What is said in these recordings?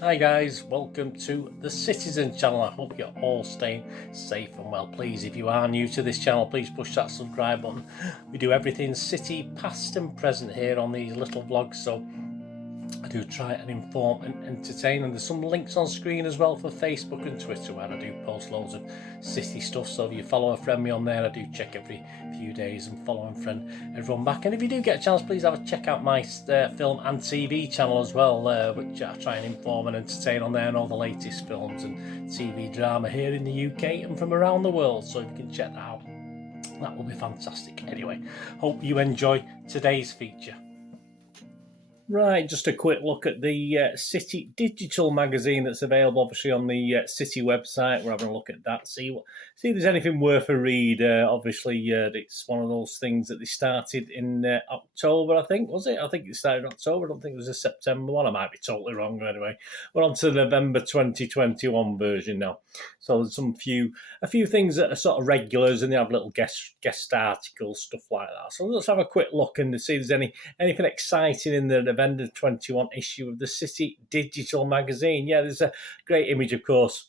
Hi guys, welcome to the Citizen channel. I hope you're all staying safe and well. Please, if you are new to this channel, please push that subscribe button. We do everything City, past and present here on these little vlogs, so I do try and inform and entertain, and there's some links on screen as well for Facebook and Twitter where I do post loads of City stuff. So if you follow a friend me on there, I do check every few days and follow and friend everyone back. And if you do get a chance, please have a check out my film and TV channel as well, which I try and inform and entertain on there, and all the latest films and TV drama here in the UK and from around the world. So if you can check that out, that will be fantastic. Anyway, hope you enjoy today's feature. Right, just a quick look at the City digital magazine that's available, obviously, on the City website. We're having a look at that, see if there's anything worth a read. Obviously, it's one of those things that they started in October, I think, was it? I think it started in October. I don't think it was a September one. I might be totally wrong. Anyway, we're on to the November 2021 version now. So there's a few things that are sort of regulars, and they have little guest articles, stuff like that. So let's have a quick look and see if there's anything exciting in the November 21 issue of the City digital magazine. Yeah, there's a great image, of course,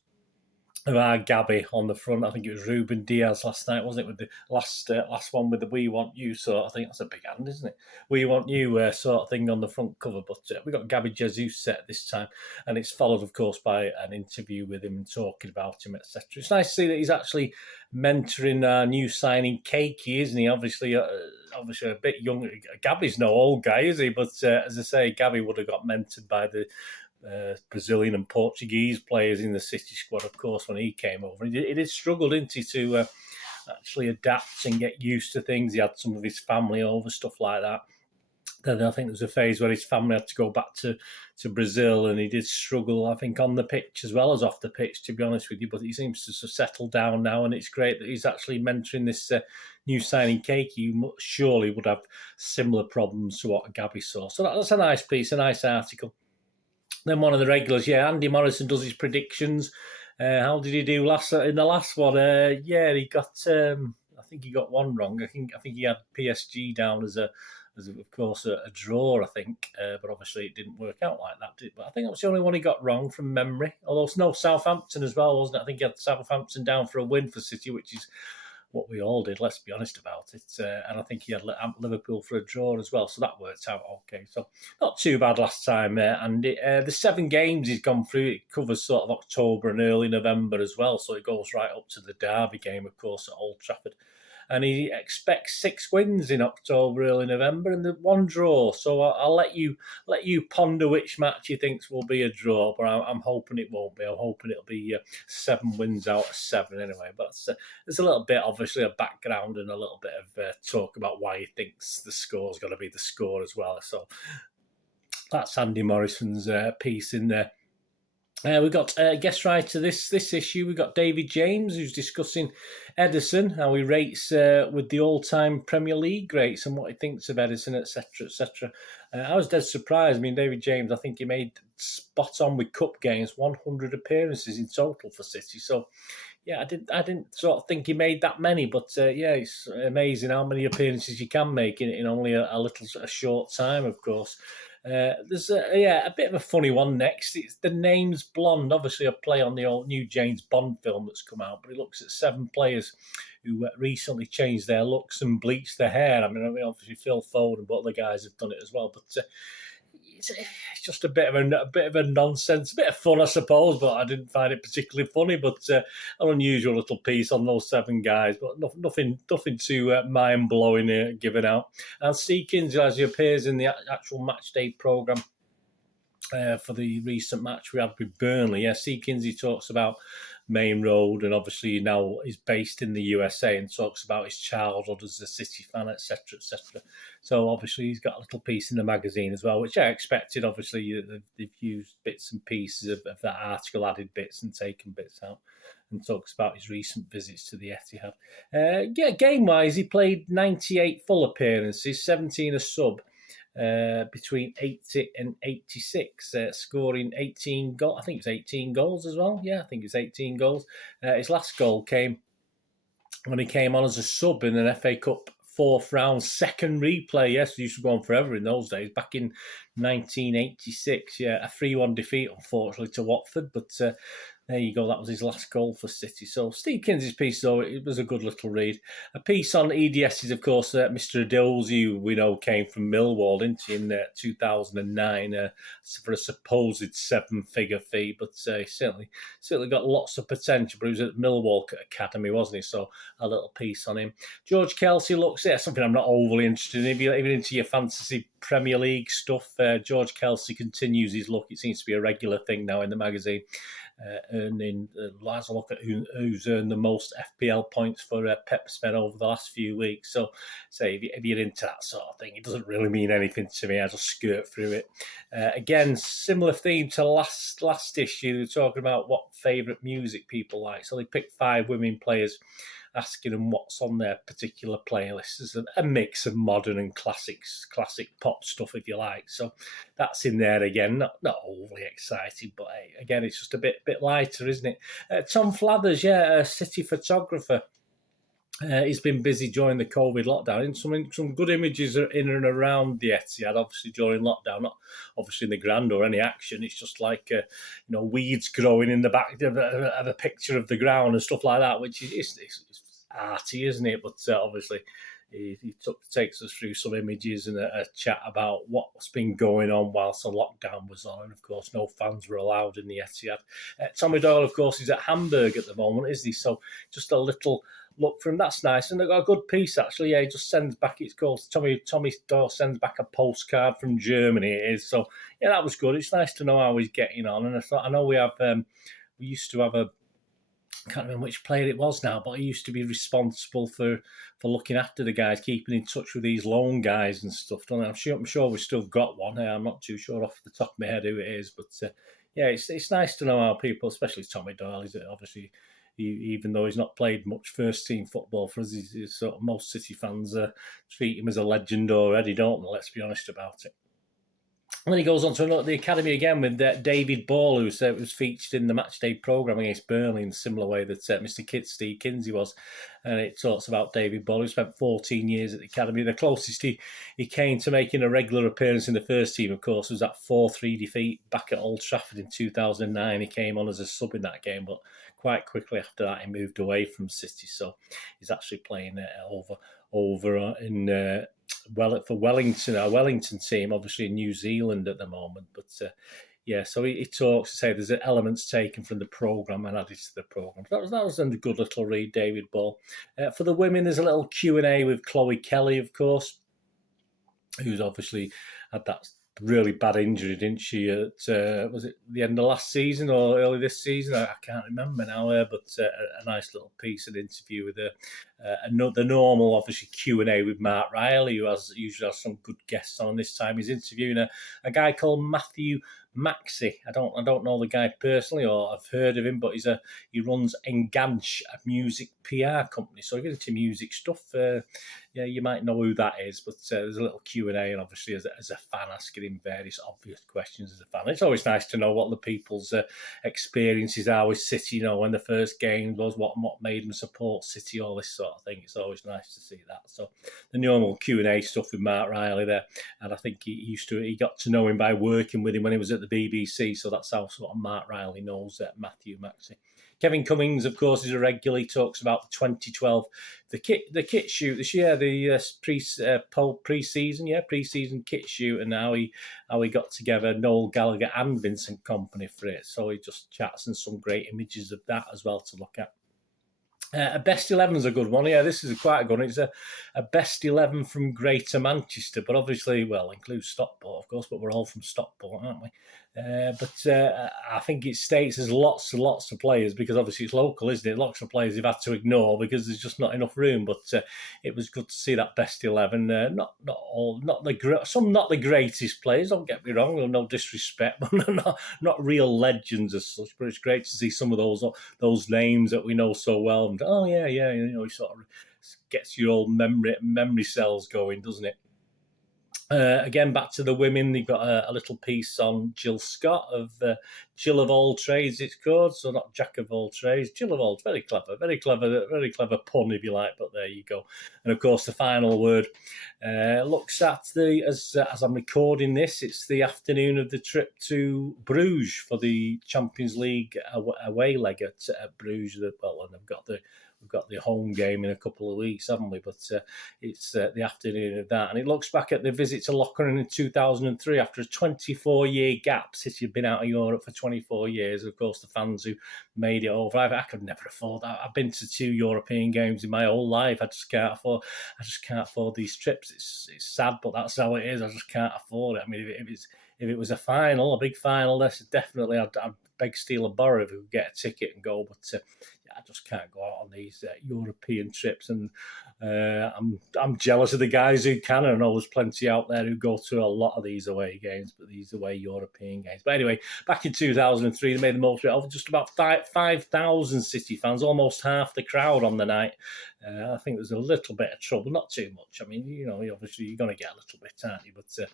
of our Gabby on the front. I think it was Ruben Diaz last night, wasn't it, with the last one with the "We Want You" sort. I think that's a big hand, isn't it? "We Want You" sort of thing on the front cover. But we got Gabby Jesus set this time, and it's followed, of course, by an interview with him and talking about him, etc. It's nice to see that he's actually mentoring our new signing, Kean, isn't he? Obviously a bit young. Gabby's no old guy, is he? But as I say, Gabby would have got mentored by the Brazilian and Portuguese players in the City squad, of course, when he came over. He did struggle, didn't he, to actually adapt and get used to things. He had some of his family over, stuff like that. Then I think there was a phase where his family had to go back to Brazil, and he did struggle, I think, on the pitch as well as off the pitch, to be honest with you. But he seems to settle down now, and it's great that he's actually mentoring this new signing, Keiki, who surely would have similar problems to what Gabby saw. So that's a nice piece, a nice article. Then one of the regulars, Andy Morrison does his predictions. How did he do in the last one? He got. I think he got one wrong. I think he had PSG down as of course a draw. I think, but obviously it didn't work out like that. But I think that was the only one he got wrong from memory. Although no, Southampton as well, wasn't it? I think he had Southampton down for a win for City, which is what we all did, let's be honest about it. And I think he had Liverpool for a draw as well, so that worked out okay. So not too bad last time. And the 7 games he's gone through, it covers sort of October and early November as well, so it goes right up to the Derby game, of course, at Old Trafford. And he expects 6 wins in October, early November, and 1 draw. So I'll let you ponder which match he thinks will be a draw, but I'm hoping it won't be. I'm hoping it'll be 7 wins out of 7 anyway. But there's a little bit, obviously, of background and a little bit of talk about why he thinks the score's going to be the score as well. So that's Andy Morrison's piece in there. We've got a guest writer this issue. We've got David James, who's discussing Ederson, how he rates with the all-time Premier League greats and what he thinks of Ederson, etc., etc. I was dead surprised. I mean, David James, I think he made spot on with cup games, 100 appearances in total for City. So, I didn't sort of think he made that many, but it's amazing how many appearances you can make in only a short time, of course. There's a bit of a funny one next. It's The Name's Blonde, obviously a play on the old new James Bond film that's come out, but it looks at 7 players who recently changed their looks and bleached their hair. I mean, obviously Phil Foden, but other guys have done it as well. But it's just a bit of a nonsense, a bit of fun, I suppose. But I didn't find it particularly funny. But an unusual little piece on those 7 guys, but nothing too mind blowing given out. And Seekins, as he appears in the actual matchday programme for the recent match we had with Burnley. Seekins, he talks about Main Road, and obviously now he's based in the USA, and talks about his childhood as a City fan, etc., etc. So obviously he's got a little piece in the magazine as well, which I expected. Obviously they've used bits and pieces of that article, added bits and taken bits out, and talks about his recent visits to the Etihad. Game-wise, he played 98 full appearances, 17 a sub, between 80 and 86, scoring 18 goals. I think it's 18 goals as well. I think it's 18 goals. His last goal came when he came on as a sub in an FA Cup fourth round, second replay. Yes, it used to go on forever in those days. Back in 1986, yeah, a 3-1 defeat, unfortunately, to Watford, but there you go. That was his last goal for City. So Steve Kinsey's piece, though, it was a good little read. A piece on EDS's, of course, Mr. Adozi, who we know came from Millwall, didn't he, in 2009 for a supposed 7-figure fee, but he certainly got lots of potential. But he was at Millwall Academy, wasn't he? So a little piece on him. George Kelsey looks at something I'm not overly interested in. If you're even into your fantasy Premier League stuff, George Kelsey continues his look. It seems to be a regular thing now in the magazine. Earning, let's look at who's earned the most FPL points for Pep Spin over the last few weeks. So, say if you're into that sort of thing, it doesn't really mean anything to me. I just skirt through it. Again, similar theme to last issue. They were talking about what favourite music people like. So they picked 5 women players, asking them what's on their particular playlist. There's a mix of modern and classic pop stuff, if you like. So that's in there again. Not overly exciting, but hey, again, it's just a bit lighter, isn't it? Tom Flathers, a City photographer. He's been busy during the COVID lockdown. And some good images are in and around the Etihad, obviously during lockdown, not obviously in the ground or any action. It's just like weeds growing in the back of a picture of the ground and stuff like that, which is arty, isn't it? But obviously he takes us through some images and a chat about what's been going on whilst the lockdown was on. And of course, no fans were allowed in the Etihad. Tommy Doyle, of course, is at Hamburg at the moment, isn't he? So just a little look for him. That's nice. And they've got a good piece, actually. Yeah, he just sends back, it's called Tommy Doyle sends back a postcard from Germany, it is. So, yeah, that was good. It's nice to know how he's getting on. And I know we used to have I can't remember which player it was now, but he used to be responsible for looking after the guys, keeping in touch with these loan guys and stuff. Don't I? I'm sure we've still got one. I'm not too sure off the top of my head who it is, but it's nice to know how people, especially Tommy Doyle, is obviously, even though he's not played much first team football for us, he's sort of, most City fans treat him as a legend already, don't they? Let's be honest about it. And then he goes on to the academy again with David Ball, who was featured in the matchday programme against Burnley in a similar way that Mr. Steve Kinsey was. And it talks about David Ball, who spent 14 years at the academy. The closest he came to making a regular appearance in the first team, of course, was that 4-3 defeat back at Old Trafford in 2009. He came on as a sub in that game, but quite quickly after that, he moved away from City. So he's actually playing over in... for Wellington, our Wellington team, obviously in New Zealand at the moment. But so he talks to say there's elements taken from the programme and added to the programme. That was a good little read, David Ball. For the women, there's a little Q&A with Chloe Kelly, of course, who's obviously had that really bad injury, didn't she? Was it the end of last season or early this season? I can't remember now, but a nice little piece of interview with her. The normal, obviously, Q&A with Marc Riley, who usually has some good guests on. This time he's interviewing a guy called Matthew Maxey. I don't know the guy personally, or I've heard of him, but he runs Enganche, a music PR company. So if you're into music stuff, you might know who that is. But there's a little Q&A, and obviously as a fan, asking him various obvious questions as a fan. It's always nice to know what the people's experiences are with City. When the first game was, what made them support City, all this sort of thing. It's always nice to see that. So the normal Q&A stuff with Marc Riley there, and I think he got to know him by working with him when he was at the BBC. So that's how sort of Marc Riley knows Matthew Maxey. Kevin Cummings, of course, is a regular. He talks about the 2012, the kit shoot this year, the pre-season kit shoot, and how he got together Noel Gallagher and Vincent Kompany for it. So he just chats and some great images of that as well to look at. A best 11 is a good one. Yeah, this is quite a good one. It's a best 11 from Greater Manchester, but obviously, includes Stockport, of course, but we're all from Stockport, aren't we? I think it states there's lots and lots of players, because obviously it's local, isn't it? Lots of players they've had to ignore because there's just not enough room. But it was good to see that best 11. Not the greatest players. Don't get me wrong. No disrespect, but not real legends as such. But it's great to see some of those names that we know so well. And it sort of gets your old memory cells going, doesn't it? Again, back to the women, they've got a little piece on Jill Scott of Jill of all trades, it's called. So not Jack of all trades, Jill of all. Very clever, very pun, if you like. But there you go. And of course, the final word looks at as I'm recording this, it's the afternoon of the trip to Bruges for the Champions League away leg at Bruges. Well, and we've got the home game in a couple of weeks, haven't we? But it's the afternoon of that. And it looks back at the visit to Lochern in 2003 after a 24-year gap. City had been out of Europe for 24 years. Of course, the fans who made it over. I could never afford that. I've been to 2 European games in my whole life. I just can't afford these trips. It's sad, but that's how it is. I just can't afford it. I mean, if it was a final, a big final, definitely I'd beg, steal, and borrow if we could get a ticket and go. But I just can't go out on these European trips, and I'm jealous of the guys who can. I know there's plenty out there who go to a lot of these away games, but these away European games. But anyway, back in 2003, they made the most of it. Over just about 5,000 City fans, almost half the crowd on the night. I think there's a little bit of trouble, not too much. I mean, obviously you're going to get a little bit, aren't you? But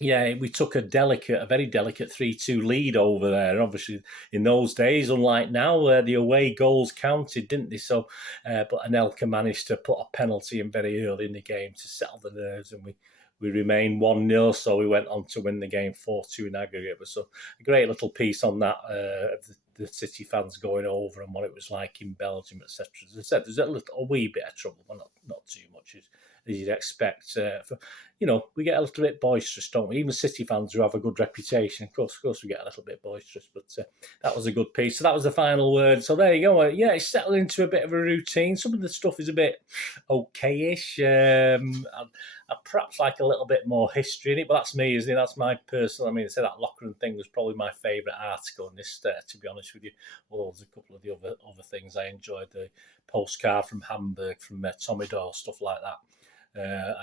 yeah, we took a very delicate 3-2 lead over there. And obviously, in those days, unlike now, the away goals counted, didn't they? So, but Anelka managed to put a penalty in very early in the game to settle the nerves, and we remained 1-0. So we went on to win the game 4-2 in aggregate. But so a great little piece on that of the City fans going over and what it was like in Belgium, etc. As I said, there's a wee bit of trouble, but not too much as you'd expect. We get a little bit boisterous, don't we? Even City fans who have a good reputation, of course we get a little bit boisterous, but that was a good piece. So that was the final word. So there you go. Yeah, it's settled into a bit of a routine. Some of the stuff is a bit okayish. I'd perhaps like a little bit more history in it, but that's me, isn't it? That's my personal. I mean, I say that Lochern thing was probably my favourite article in this, to be honest with you. Well, there's a couple of the other things I enjoyed. The postcard from Hamburg from Tommy Doyle, stuff like that.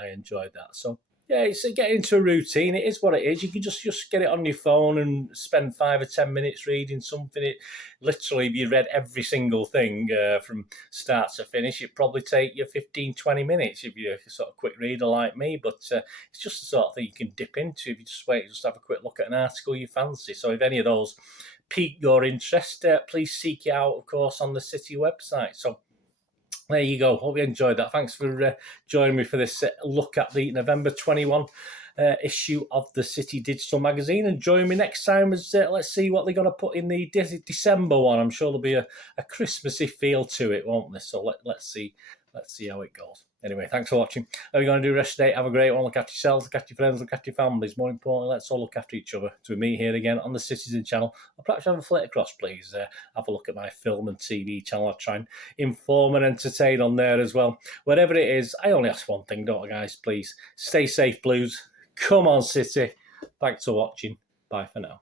I enjoyed that. So yeah, it's getting into a routine. It is what it is. You can just get it on your phone and spend 5 or 10 minutes reading something. It literally, if you read every single thing from start to finish, it'd probably take you 15, 20 minutes if you're a sort of quick reader like me. But it's just the sort of thing you can dip into if you just have a quick look at an article you fancy. So if any of those pique your interest, please seek it out, of course, on the City website. So there you go. Hope you enjoyed that. Thanks for joining me for this look at the November 21 issue of the City Digital Magazine. And join me next time as let's see what they're going to put in the December one. I'm sure there'll be a Christmassy feel to it, won't there? So let's see how it goes. Anyway, thanks for watching. How are you going to do the rest of the day? Have a great one. Look after yourselves, look after your friends, look after your families. More importantly, let's all look after each other. To meet here again on the Citizen channel. I'll perhaps have a flit across, please. Have a look at my film and TV channel. I'll try and inform and entertain on there as well. Whatever it is, I only ask one thing, don't I, guys? Please stay safe, Blues. Come on, City. Thanks for watching. Bye for now.